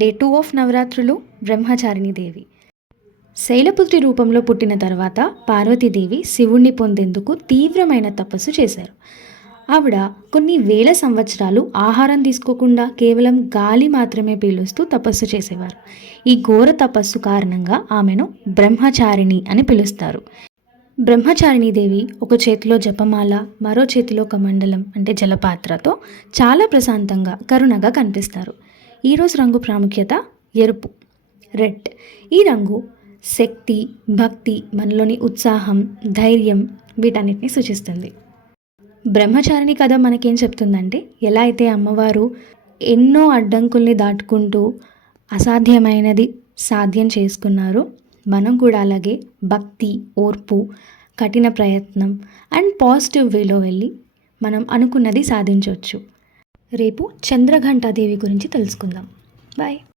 Day 2 of నవరాత్రులు బ్రహ్మచారిణి దేవి. శైలపుత్రి రూపంలో పుట్టిన తర్వాత పార్వతీదేవి శివుణ్ణి పొందేందుకు తీవ్రమైన తపస్సు చేశారు. ఆవిడ కొన్ని వేల సంవత్సరాలు ఆహారం తీసుకోకుండా కేవలం గాలి మాత్రమే పీలుస్తూ తపస్సు చేసేవారు. ఈ ఘోర తపస్సు కారణంగా ఆమెను బ్రహ్మచారిణి అని పిలుస్తారు. బ్రహ్మచారిణి దేవి ఒక చేతిలో జపమాల, మరో చేతిలో కమండలం అంటే జలపాత్రతో చాలా ప్రశాంతంగా, కరుణగా కనిపిస్తారు. ఈరోజు రంగు ప్రాముఖ్యత ఎరుపు, రెడ్. ఈ రంగు శక్తి, భక్తి, మనలోని ఉత్సాహం, ధైర్యం వీటన్నిటిని సూచిస్తుంది. బ్రహ్మచారిణి కథ మనకేం చెప్తుందంటే, ఎలా అయితే అమ్మవారు ఎన్నో అడ్డంకుల్ని దాటుకుంటూ అసాధ్యమైనది సాధ్యం చేసుకున్నారో, మనం కూడా అలాగే భక్తి, ఓర్పు, కఠిన ప్రయత్నం అండ్ పాజిటివ్ వేలో వెళ్ళి మనం అనుకున్నది సాధించవచ్చు. రేపు చంద్రఘంటాదేవి గురించి తెలుసుకుందాం. బాయ్.